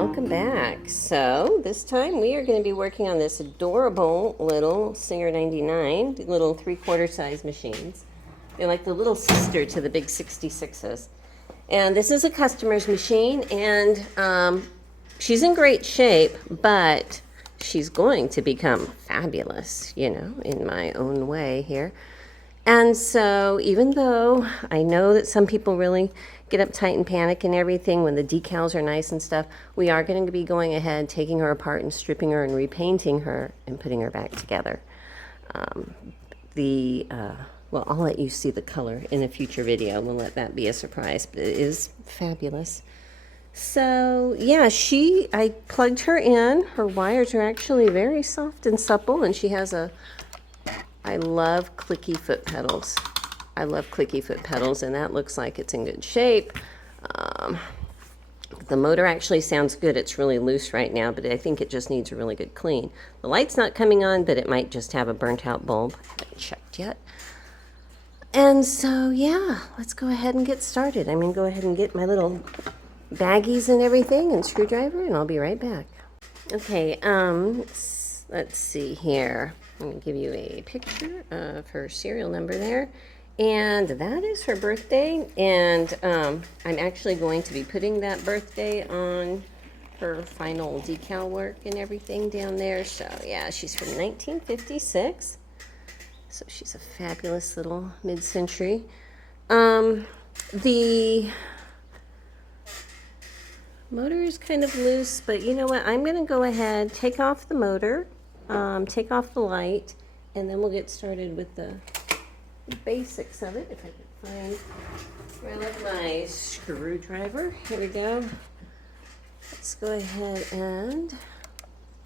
welcome back. So this time we are going to be working on this adorable little Singer 99, little 3/4 size machines. They're like the little sister to the big 66s. And this is a customer's machine, and she's in great shape, but she's going to become fabulous, you know, in my own way here. And so even though I know that some people really get uptight and panic and everything when the decals are nice and stuff, we are going to be going ahead, taking her apart and stripping her and repainting her and putting her back together. Well, I'll let you see the color in a future video. We'll let that be a surprise, but it is fabulous. So yeah, I plugged her in. Her wires are actually very soft and supple, and she has I love clicky foot pedals. I love clicky foot pedals, and that looks like it's in good shape. The motor actually sounds good. It's really loose right now, but I think it just needs a really good clean. The light's not coming on, but it might just have a burnt out bulb. I haven't checked yet. And so, yeah, let's go ahead and get started. I'm going to go ahead and get my little baggies and everything and screwdriver, and I'll be right back. Okay, let's see here. I'm going to give you a picture of her serial number there. And that is her birthday. And I'm actually going to be putting that birthday on her final decal work and everything down there. So, yeah, she's from 1956. So she's a fabulous little mid-century. The motor is kind of loose, but you know what? I'm going to go ahead, take off the motor, take off the light, and then we'll get started with the basics of it. If I can grab my screwdriver. Here we go. Let's go ahead and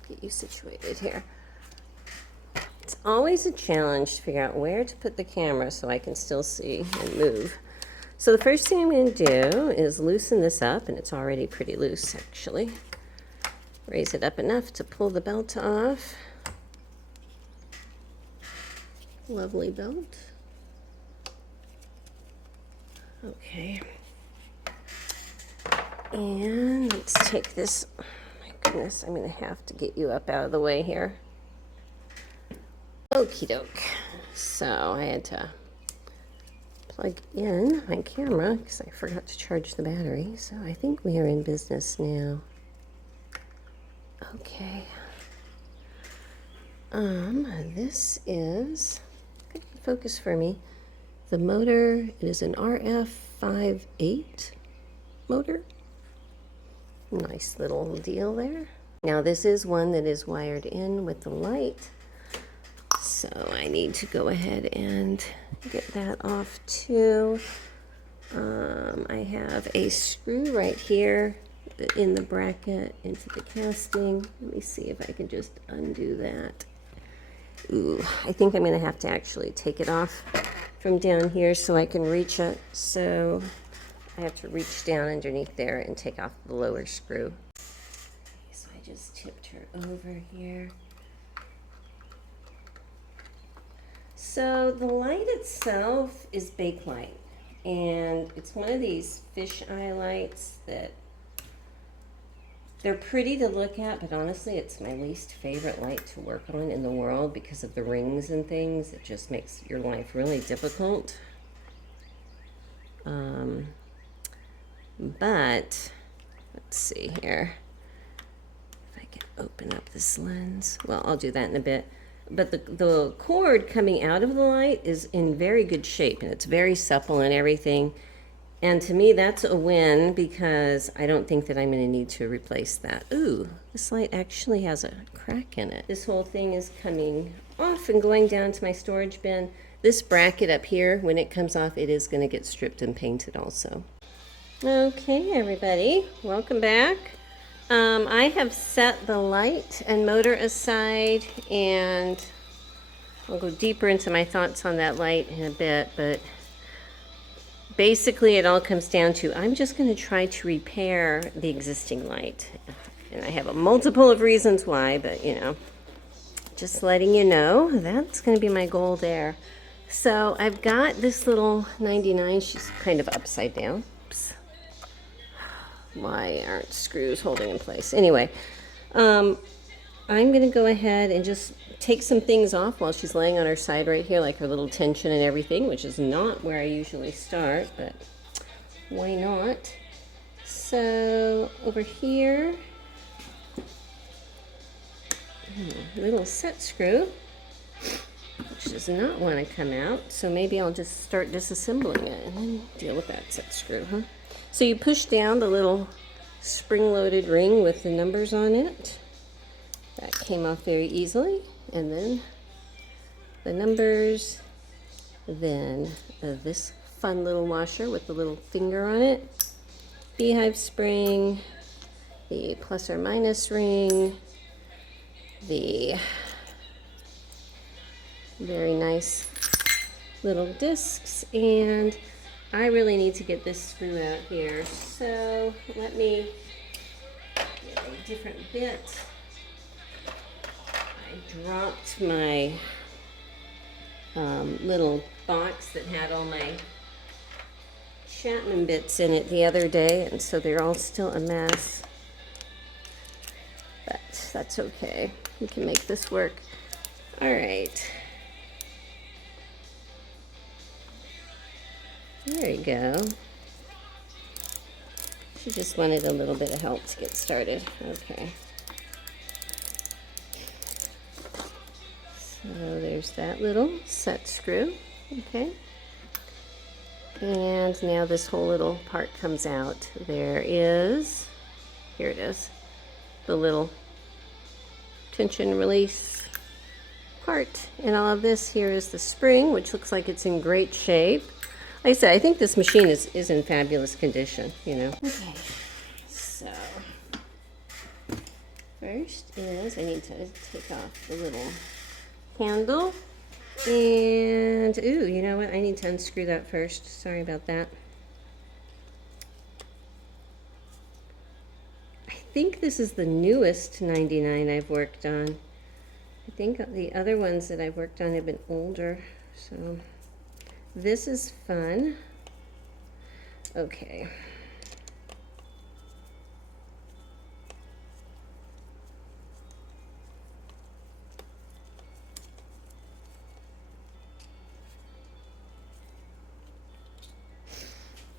get you situated here. It's always a challenge to figure out where to put the camera so I can still see and move. So the first thing I'm going to do is loosen this up, and it's already pretty loose actually. Raise it up enough to pull the belt off. Lovely belt. Okay. And let's take this. Oh my goodness, I'm going to have to get you up out of the way here. Okie doke. So I had to plug in my camera because I forgot to charge the battery. So I think we are in business now. Okay. This is, focus for me. The motor, it is an RF58 motor. Nice little deal there. Now this is one that is wired in with the light. So I need to go ahead and get that off too. I have a screw right here in the bracket into the casting. Let me see if I can just undo that. Ooh, I think I'm going to have to actually take it off from down here so I can reach it. So I have to reach down underneath there and take off the lower screw. So I just tipped her over here. So the light itself is Bakelite, and it's one of these fisheye lights that they're pretty to look at, but honestly it's my least favorite light to work on in the world because of the rings and things. It just makes your life really difficult. But let's see here if I can open up this lens. Well, I'll do that in a bit. But the cord coming out of the light is in very good shape, and it's very supple and everything. And to me, that's a win because I don't think that I'm going to need to replace that. Ooh, this light actually has a crack in it. This whole thing is coming off and going down to my storage bin. This bracket up here, when it comes off, it is going to get stripped and painted also. Okay, everybody, welcome back. I have set the light and motor aside, and I'll go deeper into my thoughts on that light in a bit, but basically it all comes down to I'm just going to try to repair the existing light. And I have a multiple of reasons why, but you know, just letting you know that's going to be my goal there. So I've got this little 99, she's kind of upside down. Oops. Why aren't screws holding in place? Anyway, I'm going to go ahead and just take some things off while she's laying on her side right here, like her little tension and everything, which is not where I usually start, but why not? So over here, little set screw, which does not want to come out, so maybe I'll just start disassembling it and then deal with that set screw, huh? So you push down the little spring-loaded ring with the numbers on it. That came off very easily, and then the numbers, then this fun little washer with the little finger on it, beehive spring, the plus or minus ring, the very nice little discs, and I really need to get this screw out here, so let me get a different bit. I dropped my little box that had all my Chapman bits in it the other day, and so they're all still a mess, but that's okay. We can make this work. All right. There you go. She just wanted a little bit of help to get started. Okay. So there's that little set screw. Okay. And now this whole little part comes out. There is, here it is, the little tension release part. And all of this here is the spring, which looks like it's in great shape. Like I said, I think this machine is in fabulous condition, you know. Okay, so first is I need to take off the little handle. And, ooh, you know what? I need to unscrew that first. Sorry about that. I think this is the newest 99 I've worked on. I think the other ones that I've worked on have been older, so this is fun. Okay.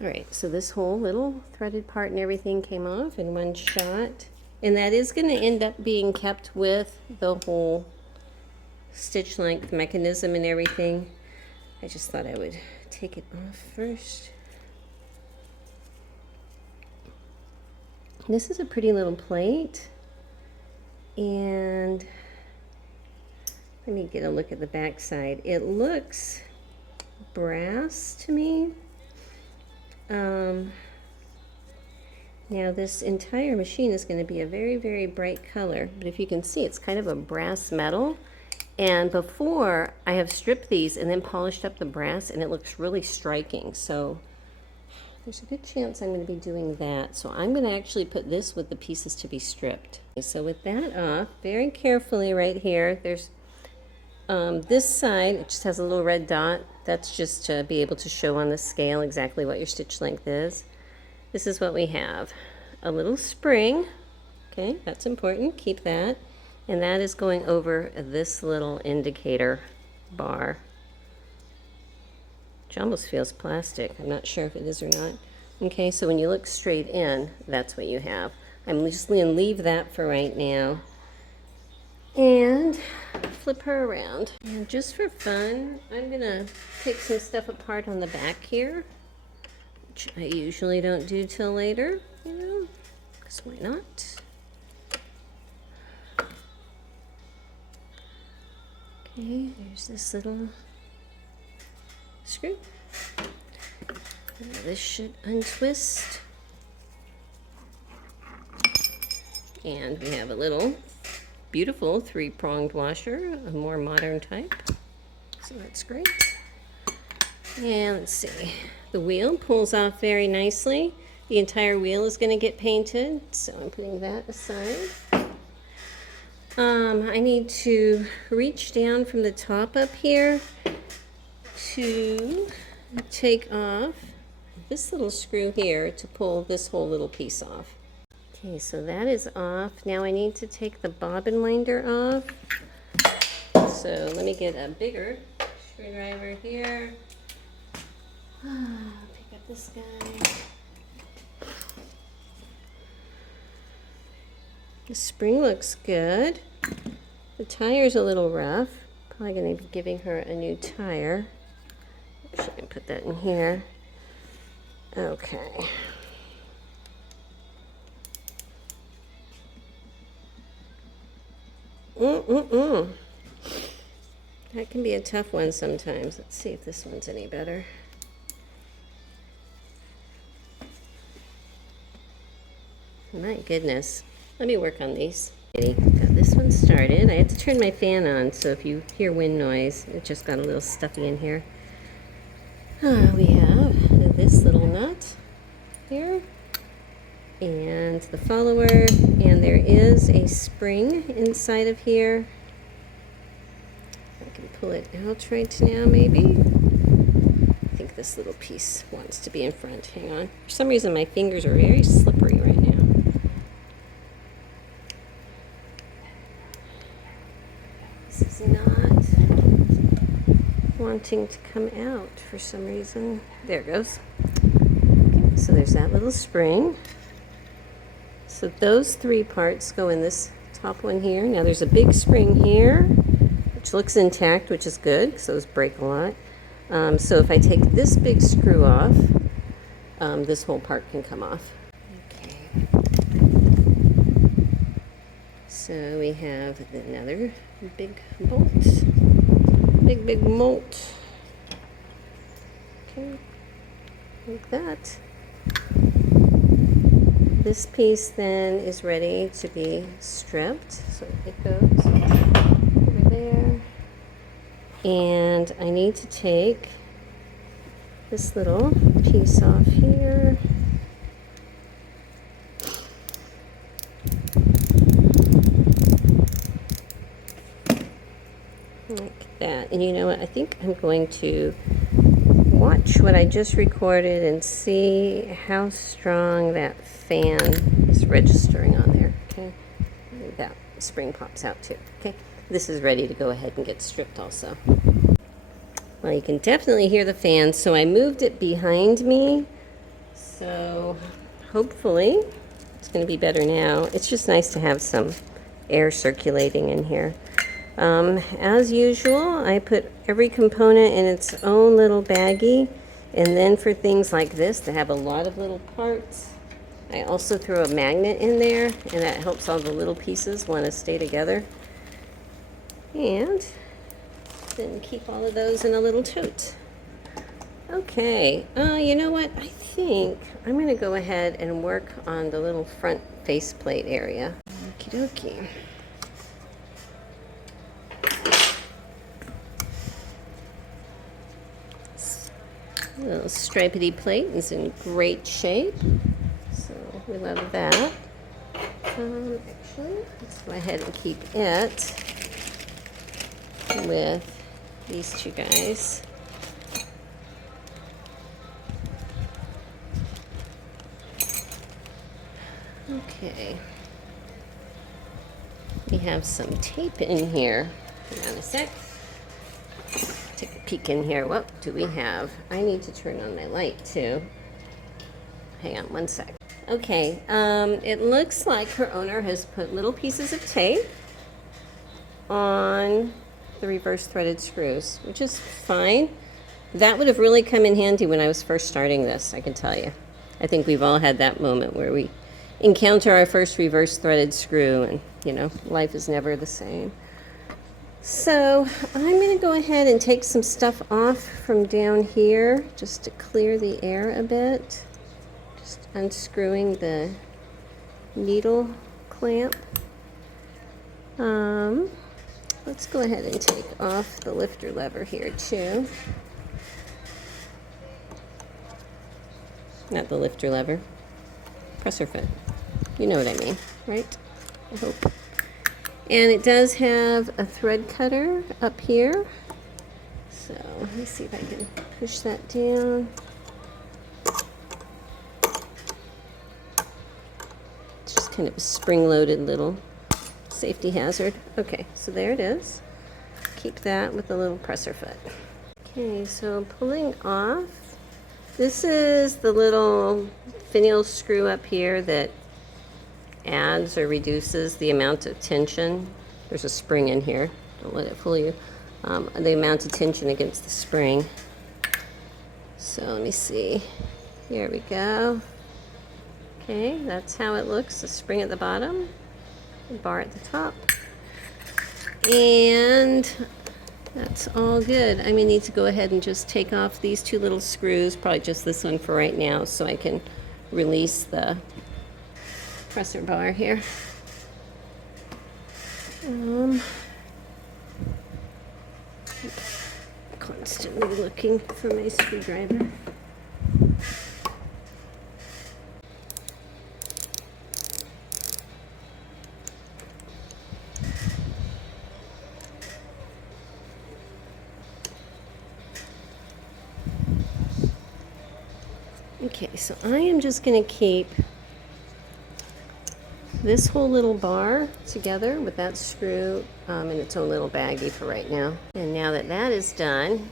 All right, so this whole little threaded part and everything came off in one shot. And that is going to end up being kept with the whole stitch length mechanism and everything. I just thought I would take it off first. This is a pretty little plate. And let me get a look at the back side. It looks brass to me. Now this entire machine is going to be a very, very bright color, but if you can see, it's kind of a brass metal. And before, I have stripped these and then polished up the brass, and it looks really striking. So there's a good chance I'm going to be doing that. So I'm going to actually put this with the pieces to be stripped. So with that off, very carefully right here, there's this side, it just has a little red dot. That's just to be able to show on the scale exactly what your stitch length is. This is what we have. A little spring. Okay, that's important. Keep that. And that is going over this little indicator bar, which almost feels plastic. I'm not sure if it is or not. Okay, so when you look straight in, that's what you have. I'm just going to leave that for right now and flip her around. And just for fun, I'm going to take some stuff apart on the back here, which I usually don't do till later, you know, because why not? Okay, there's this little screw. Now this should untwist. And we have a little beautiful three-pronged washer, a more modern type. So that's great. And let's see, the wheel pulls off very nicely. The entire wheel is going to get painted, so I'm putting that aside. I need to reach down from the top up here to take off this little screw here to pull this whole little piece off. Okay, so that is off. Now I need to take the bobbin winder off. So let me get a bigger screwdriver here. Pick up this guy. The spring looks good. The tire's a little rough. Probably going to be giving her a new tire. Actually, I can put that in here. Okay. That can be a tough one sometimes. Let's see if this one's any better. My goodness. Let me work on these. Got this one started. I had to turn my fan on, so if you hear wind noise, it just got a little stuffy in here. We have this little nut here and the follower, and there is a spring inside of here. I can pull it out right now, maybe. I think this little piece wants to be in front. Hang on. For some reason, my fingers are very slippery right now. This is not wanting to come out for some reason. There it goes. Okay, so there's that little spring. So those three parts go in this top one here. Now there's a big spring here, which looks intact, which is good because those break a lot. So if I take this big screw off, this whole part can come off. Okay. So we have another big bolt. Big bolt. Okay, like that. This piece then is ready to be stripped. So it goes over there. And I need to take this little piece off here. Like that. And you know what? I think I'm going to watch what I just recorded and see how strong that fan is registering on there. Okay. And that spring pops out too. Okay. This is ready to go ahead and get stripped also. Well, you can definitely hear the fan, so I moved it behind me. So hopefully it's going to be better now. It's just nice to have some air circulating in here. As usual, I put every component in its own little baggie, and then for things like this that have a lot of little parts, I also throw a magnet in there, and that helps all the little pieces want to stay together. And then keep all of those in a little tote. Okay, you know what? I think I'm going to go ahead and work on the little front faceplate area. Okie dokie. The little stripedy plate is in great shape, so we love that. Actually, let's go ahead and keep it with these two guys. Okay. We have some tape in here. Hang on a sec. Take a peek in here. What do we have? I need to turn on my light too. Hang on one sec. Okay, it looks like her owner has put little pieces of tape on the reverse threaded screws, which is fine. That would have really come in handy when I was first starting this, I can tell you. I think we've all had that moment where we encounter our first reverse threaded screw and, you know, life is never the same. So I'm going to go ahead and take some stuff off from down here just to clear the air a bit. Just unscrewing the needle clamp. Let's go ahead and take off the lifter lever here too. Not the lifter lever, presser foot. You know what I mean, right? I hope. And it does have a thread cutter up here. So let me see if I can push that down. kind of a spring-loaded little safety hazard. Okay, so there it is. Keep that with the little presser foot. Okay, so pulling off. This is the little finial screw up here that adds or reduces the amount of tension. There's a spring in here. Don't let it fool you. The amount of tension against the spring. So let me see. Here we go. Okay, that's how it looks. The spring at the bottom, the bar at the top. And that's all good. I may need to go ahead and just take off these two little screws, probably just this one for right now, so I can release the presser bar here. Constantly looking for my screwdriver. Okay, so I am just going to keep this whole little bar together with that screw in its own little baggie for right now. And now that that is done,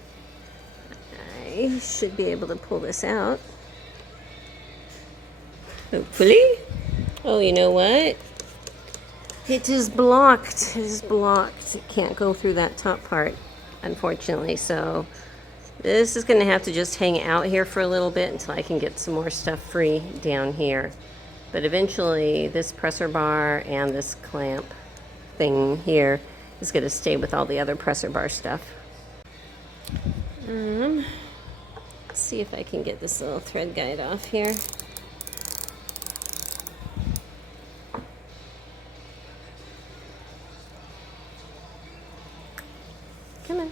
I should be able to pull this out. Hopefully. Oh, you know what? It is blocked. It is blocked. It can't go through that top part, unfortunately. So this is going to have to just hang out here for a little bit until I can get some more stuff free down here. But eventually this presser bar and this clamp thing here is going to stay with all the other presser bar stuff. Let's see if I can get this little thread guide off here. Come on.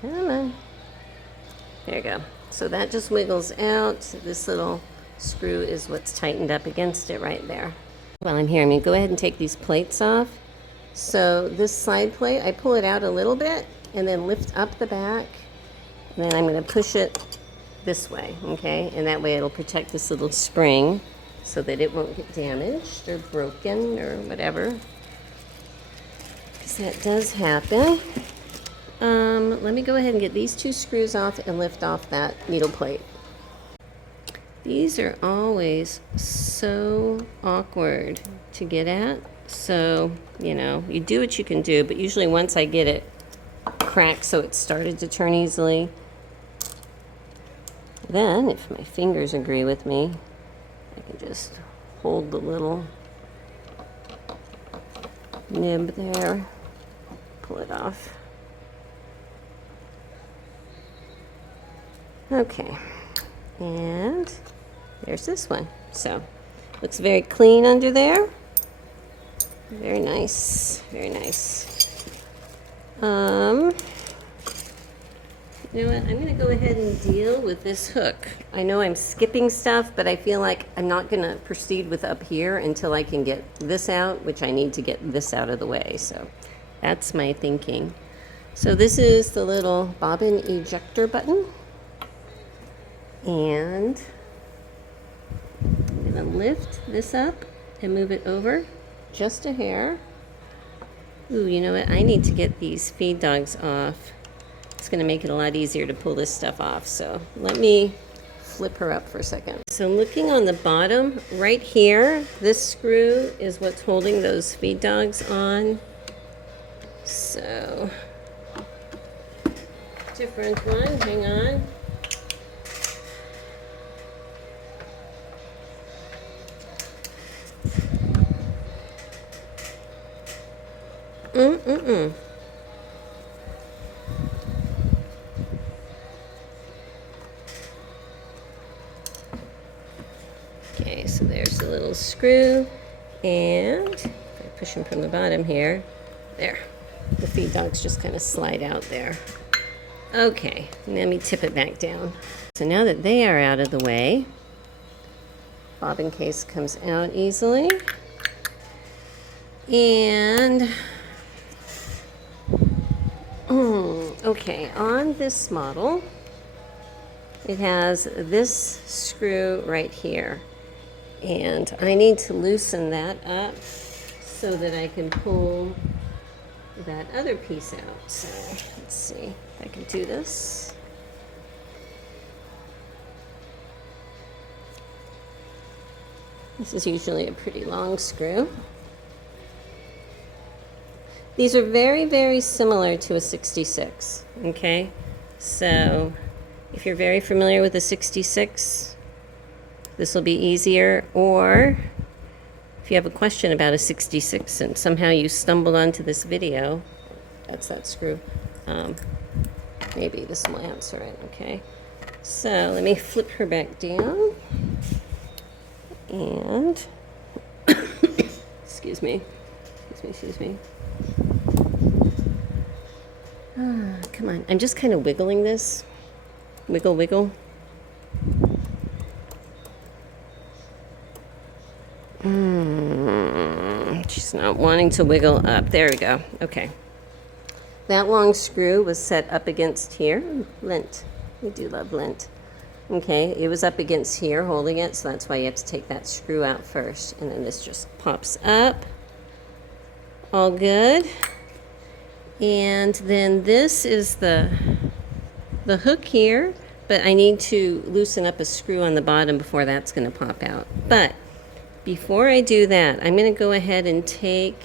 Come on. There you go. So that just wiggles out. This little screw is what's tightened up against it right there. While I'm here, I'm going to go ahead and take these plates off. So this side plate, I pull it out a little bit and then lift up the back. And then I'm going to push it this way, okay? And that way it'll protect this little spring so that it won't get damaged or broken or whatever. Because that does happen. Let me go ahead and get these two screws off and lift off that needle plate. These are always so awkward to get at. So, you know, you do what you can do, but usually once I get it cracked so it started to turn easily, then if my fingers agree with me, I can just hold the little nib there, pull it off. Okay, and there's this one. So, looks very clean under there. Very nice, very nice. You know what, I'm gonna go ahead and deal with this hook. I know I'm skipping stuff, but I feel like I'm not gonna proceed with up here until I can get this out, which I need to get this out of the way. So, that's my thinking. So this is the little bobbin ejector button. And I'm going to lift this up and move it over just a hair. Ooh, you know what? I need to get these feed dogs off. It's going to make it a lot easier to pull this stuff off. So let me flip her up for a second. So looking on the bottom right here, this screw is what's holding those feed dogs on. So different one, hang on. Okay, so there's the little screw, and if I push them from the bottom here, there. The feed dogs just kind of slide out there. Okay, let me tip it back down. So now that they are out of the way, bobbin case comes out easily. And okay, on this model, it has this screw right here. And I need to loosen that up so that I can pull that other piece out. So let's see if I can do this. This is usually a pretty long screw. These are very, very similar to a 66, okay? So if you're very familiar with a 66, this will be easier. Or if you have a question about a 66 and somehow you stumbled onto this video, that's that screw, maybe this will answer it, okay? So let me flip her back down. And, excuse me. Come on, I'm just kind of wiggling this. Wiggle, wiggle. She's not wanting to wiggle up. There we go. Okay. That long screw was set up against here. Lint. We do love lint. Okay, it was up against here holding it, so that's why you have to take that screw out first. And then this just pops up. All good. And then this is the hook here, but I need to loosen up a screw on the bottom before that's going to pop out. But before I do that, I'm going to go ahead and take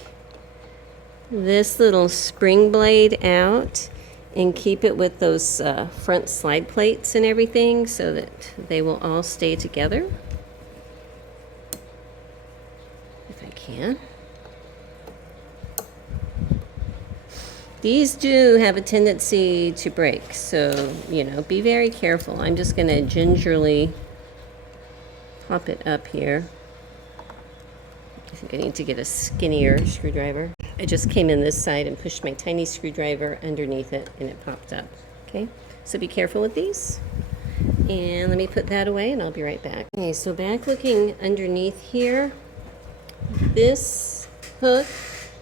this little spring blade out and keep it with those front slide plates and everything so that they will all stay together, if I can. These do have a tendency to break, so, you know, be very careful. I'm just going to gingerly pop it up here. I think I need to get a skinnier screwdriver. I just came in this side and pushed my tiny screwdriver underneath it and it popped up. Okay, so be careful with these. And let me put that away and I'll be right back. Okay, so back looking underneath here, this hook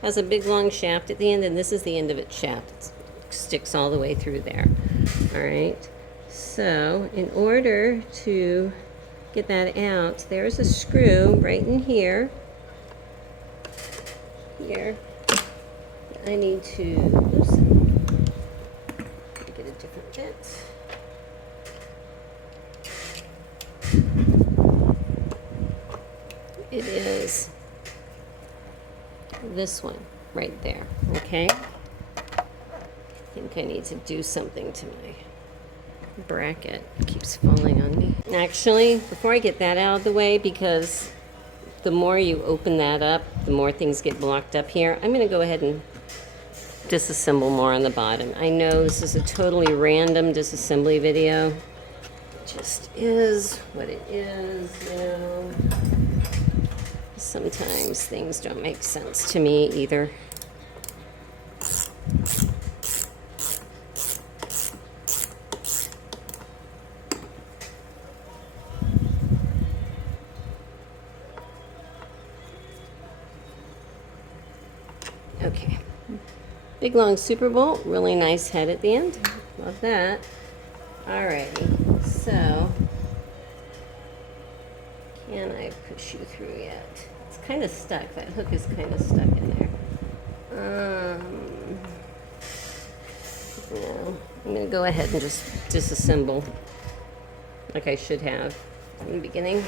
has a big long shaft at the end, and this is the end of its shaft. It sticks all the way through there. All right, so in order to get that out, there's a screw right in here. I need to loosen. Get a different bit. It is this one right there, okay? I think I need to do something to my bracket. It keeps falling on me. Actually, before I get that out of the way, because the more you open that up, the more things get blocked up here, I'm going to go ahead and disassemble more on the bottom. I know this is a totally random disassembly video. It just is what it is, you know. Sometimes things don't make sense to me either. Okay. Big long super bolt, really nice head at the end. Love that. Alrighty, so can I push you through yet? It's kind of stuck. That hook is kind of stuck in there. No, I'm going to go ahead and just disassemble like I should have in the beginning.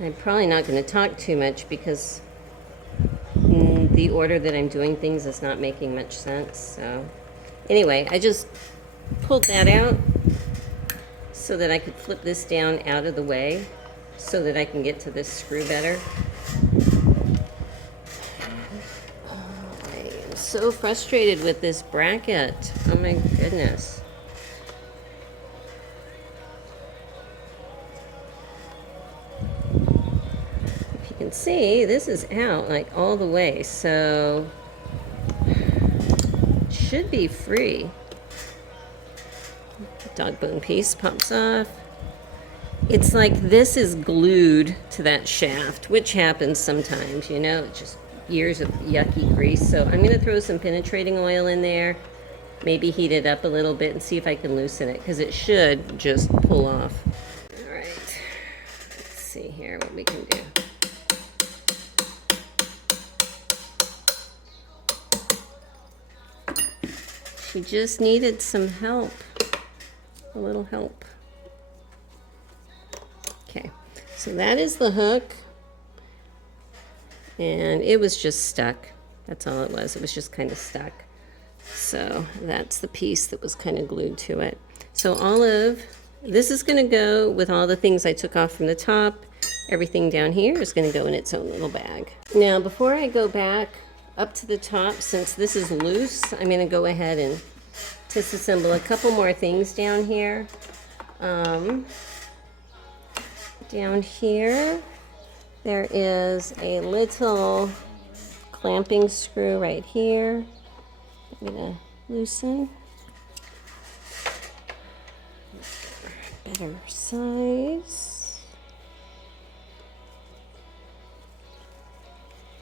I'm probably not going to talk too much because the order that I'm doing things is not making much sense. So anyway, I just pulled that out so that I could flip this down out of the way so that I can get to this screw better. I am so frustrated with this bracket. Oh my goodness. See, this is out like all the way, so it should be free. Dog bone piece pops off. It's like this is glued to that shaft, which happens sometimes, you know, it just years of yucky grease. So I'm going to throw some penetrating oil in there, maybe heat it up a little bit and see if I can loosen it, because it should just pull off. All right, let's see here what we can do. She just needed some help, a little help. Okay, so that is the hook, and it was just stuck. That's all it was. It was just kind of stuck. So that's the piece that was kind of glued to it. So all of this is going to go with all the things I took off from the top. Everything down here is going to go in its own little bag. Now, before I go back up to the top, since this is loose, I'm going to go ahead and disassemble a couple more things down here. Down here, there is a little clamping screw right here. I'm going to loosen. Better size.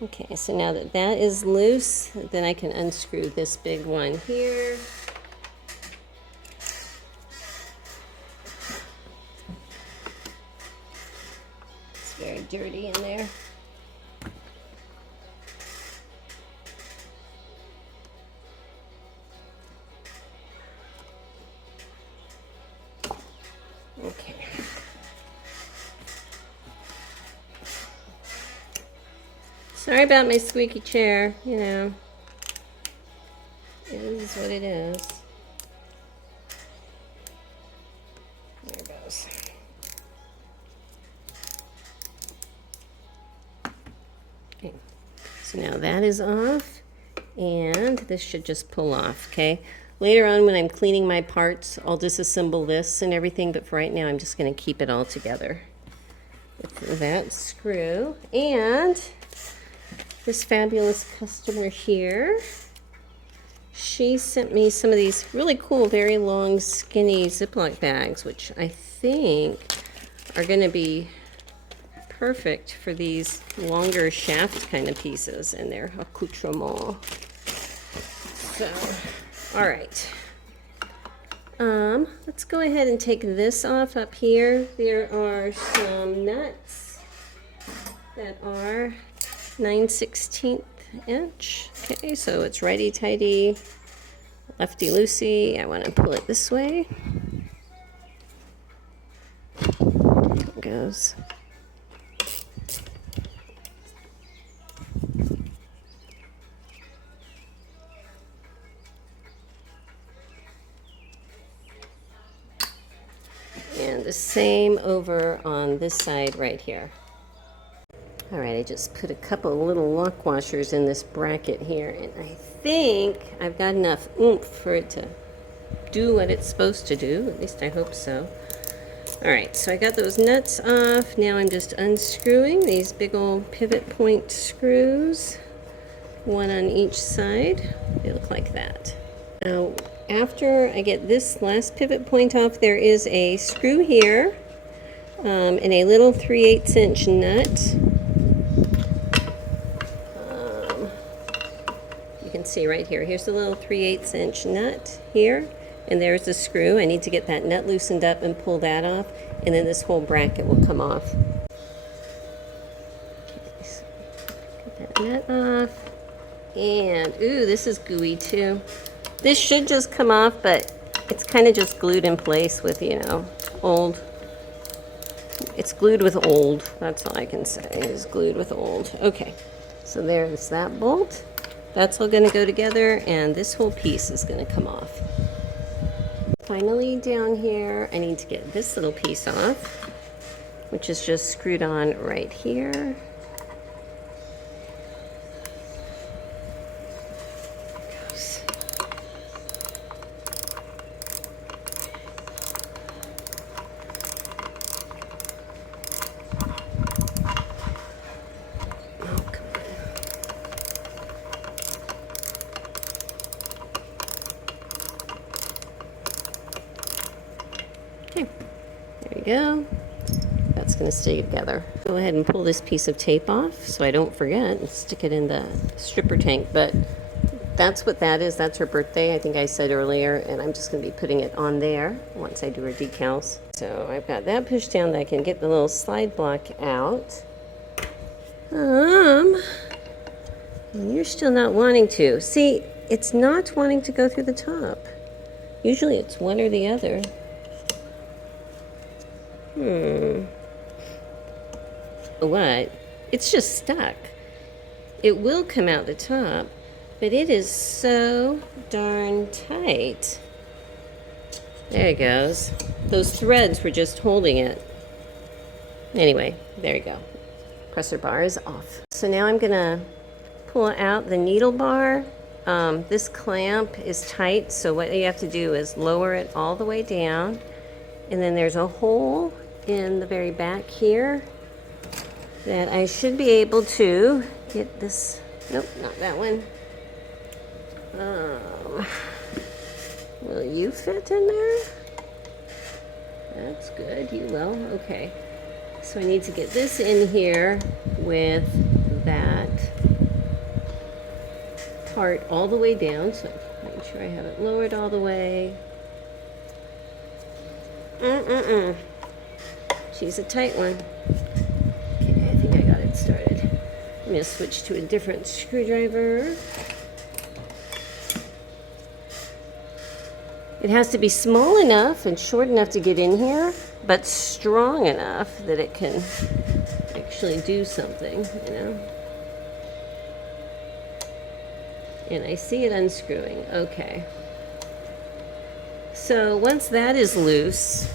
Okay, so now that that is loose, then I can unscrew this big one here. It's very dirty in there. Okay. Sorry about my squeaky chair, you know. It is what it is. There it goes. Okay, so now that is off, and this should just pull off, okay? Later on when I'm cleaning my parts, I'll disassemble this and everything, but for right now I'm just going to keep it all together with that screw. And this fabulous customer here, she sent me some of these really cool, very long, skinny Ziploc bags, which I think are going to be perfect for these longer shaft kind of pieces and their accoutrement. So, all right. Let's go ahead and take this off up here. There are some nuts that are 9/16 inch. Okay, so it's righty tighty, lefty loosey. I want to pull it this way. There it goes. And the same over on this side right here. All right, I just put a couple little lock washers in this bracket here, and I think I've got enough oomph for it to do what it's supposed to do. At least I hope so. All right, so I got those nuts off. Now I'm just unscrewing these big old pivot point screws, one on each side. They look like that. Now, after I get this last pivot point off, there is a screw here and a little 3/8 inch nut. You can see right here. Here's the little 3/8 inch nut here, and there's the screw. I need to get that nut loosened up and pull that off, and then this whole bracket will come off. Okay, so get that nut off. And, ooh, this is gooey too. This should just come off, but it's kind of just glued in place with, you know, old. It's glued with old. That's all I can say. It's glued with old. Okay, so there's that bolt. That's all going to go together, and this whole piece is going to come off. Finally, down here, I need to get this little piece off, which is just screwed on right here. going to stay together. Go ahead and pull this piece of tape off so I don't forget and stick it in the stripper tank. But that's what that is. That's her birthday, I think I said earlier, and I'm just going to be putting it on there once I do her decals. So I've got that pushed down that I can get the little slide block out. You're still not wanting to. See, it's not wanting to go through the top. Usually it's one or the other. What? It's just stuck. It will come out the top, but it is so darn tight. There it goes. Those threads were just holding it. Anyway, there you go. Presser bar is off. So now I'm gonna pull out the needle bar. This clamp is tight, so what you have to do is lower it all the way down, and then there's a hole in the very back here that I should be able to get this. Nope, not that one. Will you fit in there? That's good, you will. Okay. So I need to get this in here with that part all the way down. So make sure I have it lowered all the way. She's a tight one. Okay, I think I got it started. I'm going to switch to a different screwdriver. It has to be small enough and short enough to get in here, but strong enough that it can actually do something, you know. And I see it unscrewing. Okay. So once that is loose,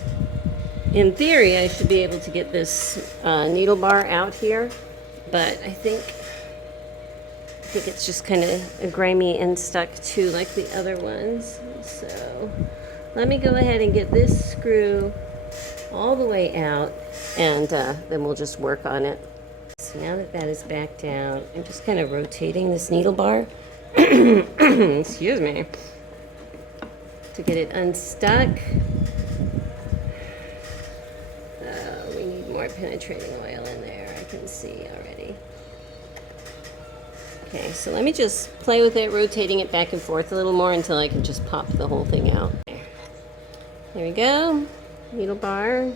in theory, I should be able to get this needle bar out here, but I think it's just kind of grimy and stuck too, like the other ones. So let me go ahead and get this screw all the way out, and then we'll just work on it. So now that that is back down, I'm just kind of rotating this needle bar, excuse me, to get it unstuck. We need more penetrating oil in there, I can see already. Okay, so let me just play with it, rotating it back and forth a little more until I can just pop the whole thing out. There we go. Needle bar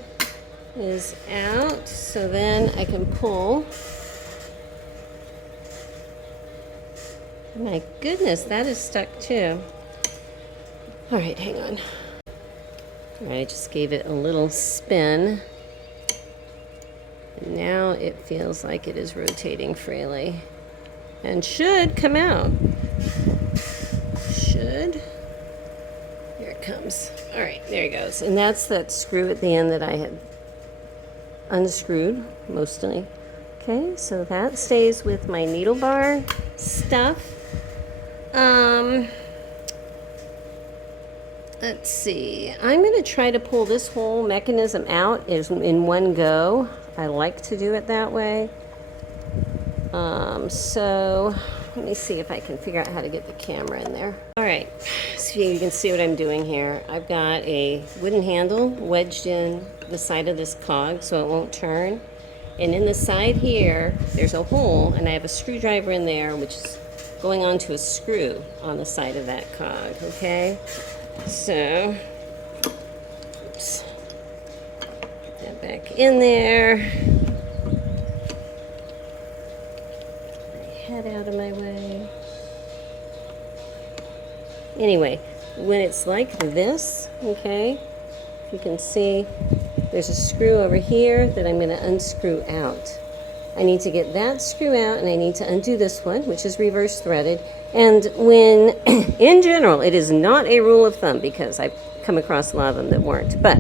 is out, so then I can pull. My goodness, that is stuck too. All right, hang on. All right, I just gave it a little spin. And now it feels like it is rotating freely and should come out. Should. Here it comes. All right, there it goes. And that's that screw at the end that I had unscrewed mostly. Okay, so that stays with my needle bar stuff. Let's see. I'm going to try to pull this whole mechanism out in one go. I like to do it that way. So let me see if I can figure out how to get the camera in there. All right, so you can see what I'm doing here. I've got a wooden handle wedged in the side of this cog so it won't turn. And in the side here, there's a hole, and I have a screwdriver in there, which is going onto a screw on the side of that cog, okay? So, oops, put that back in there. Head out of my way. Anyway, when it's like this, okay, you can see there's a screw over here that I'm going to unscrew out. I need to get that screw out, and I need to undo this one, which is reverse threaded. And when, in general, it is not a rule of thumb, because I've come across a lot of them that weren't, but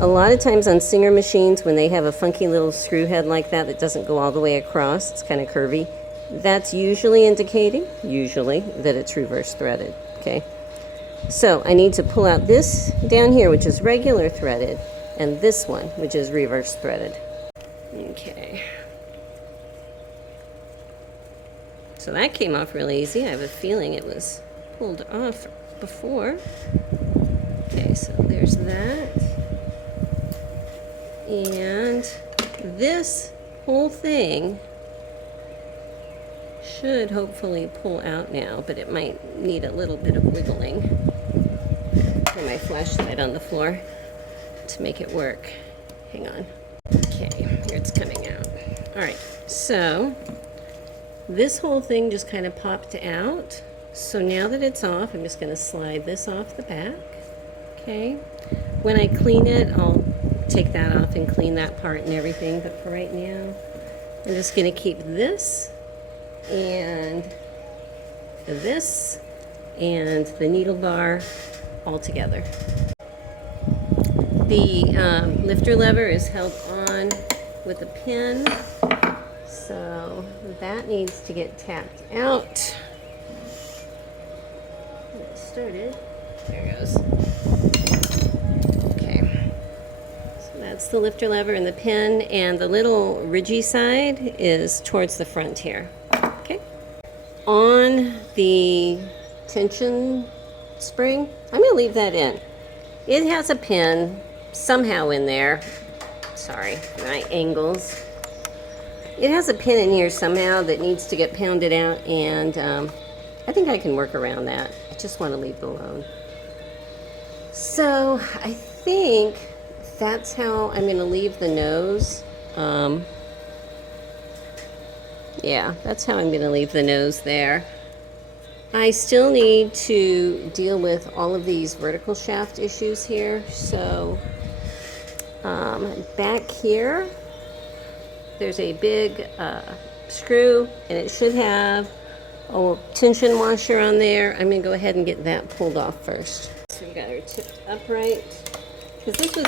a lot of times on Singer machines, when they have a funky little screw head like that that doesn't go all the way across, it's kind of curvy, that's usually indicating, that it's reverse threaded, okay? So I need to pull out this down here, which is regular threaded, and this one, which is reverse threaded. Okay. So that came off really easy. I have a feeling it was pulled off before. Okay, so there's that. And this whole thing should hopefully pull out now, but it might need a little bit of wiggling. Put my flashlight on the floor to make it work. Hang on. Okay, here it's coming out. All right, so this whole thing just kind of popped out. So now that it's off, I'm just going to slide this off the back. Okay. When I clean it, I'll take that off and clean that part and everything. But for right now, I'm just going to keep this and the needle bar all together. The lifter lever is held on with a pin, so that needs to get tapped out. Get it started. There it goes. Okay. So that's the lifter lever and the pin, and the little ridgy side is towards the front here. Okay. On the tension spring, I'm going to leave that in. It has a pin somehow in there. Sorry, my angles. It has a pin in here somehow that needs to get pounded out, and I think I can work around that. I just want to leave it alone. So I think that's how I'm going to leave the nose. Yeah, that's how I'm going to leave the nose there. I still need to deal with all of these vertical shaft issues here. So back here, there's a big screw, and it should have a tension washer on there. I'm going to go ahead and get that pulled off first. So we got her tipped upright, because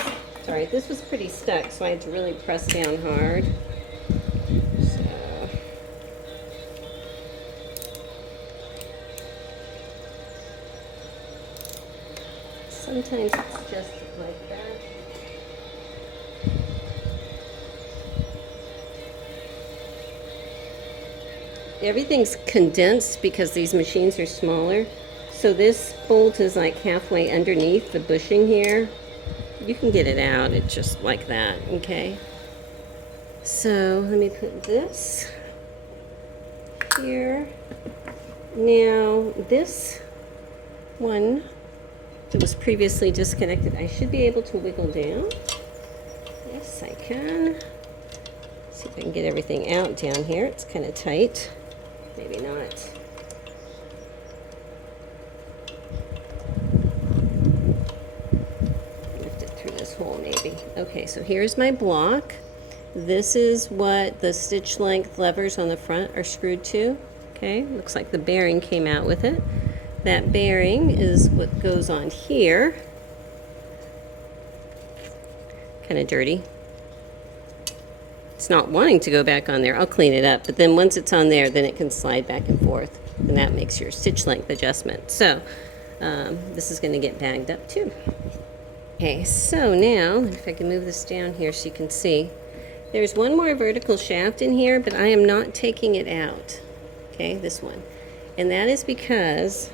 this was pretty stuck, so I had to really press down hard. So sometimes it's just like that. Everything's condensed because these machines are smaller. So this bolt is like halfway underneath the bushing here. You can get it out, it's just like that, okay? So let me put this here. Now this one that was previously disconnected, I should be able to wiggle down. Yes, I can. See if I can get everything out down here. It's kind of tight. Maybe not. Lift it through this hole maybe. Okay, so here's my block. This is what the stitch length levers on the front are screwed to. Okay, looks like the bearing came out with it. That bearing is what goes on here. Kind of dirty. It's not wanting to go back on there. I'll clean it up, but then once it's on there, then it can slide back and forth, and that makes your stitch length adjustment. So this is going to get bagged up too. Okay, so now if I can move this down here so you can see, there's one more vertical shaft in here, but I am not taking it out. Okay, this one, and that is because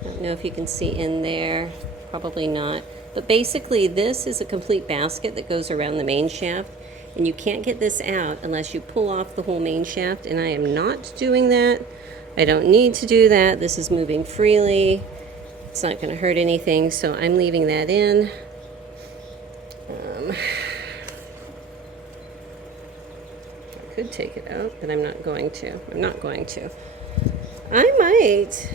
I don't know if you can see in there, probably not, but basically this is a complete basket that goes around the main shaft. And you can't get this out unless you pull off the whole main shaft, and I am not doing that. I don't need to do that. This is moving freely. It's not going to hurt anything, so I'm leaving that in. I could take it out, but I'm not going to. I might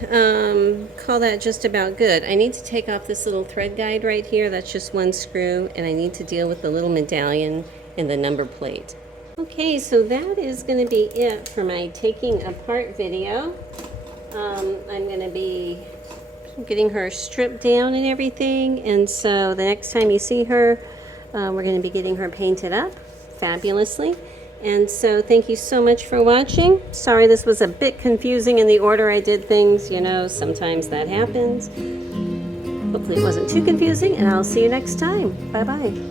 call that just about good. I need to take off this little thread guide right here. That's just one screw, and I need to deal with the little medallion and the number plate. Okay, so that is going to be it for my taking apart video. I'm going to be getting her stripped down and everything, and so the next time you see her, we're going to be getting her painted up fabulously. And so thank you so much for watching. Sorry this was a bit confusing in the order I did things, you know, sometimes that happens. Hopefully it wasn't too confusing, and I'll see you next time. Bye-bye.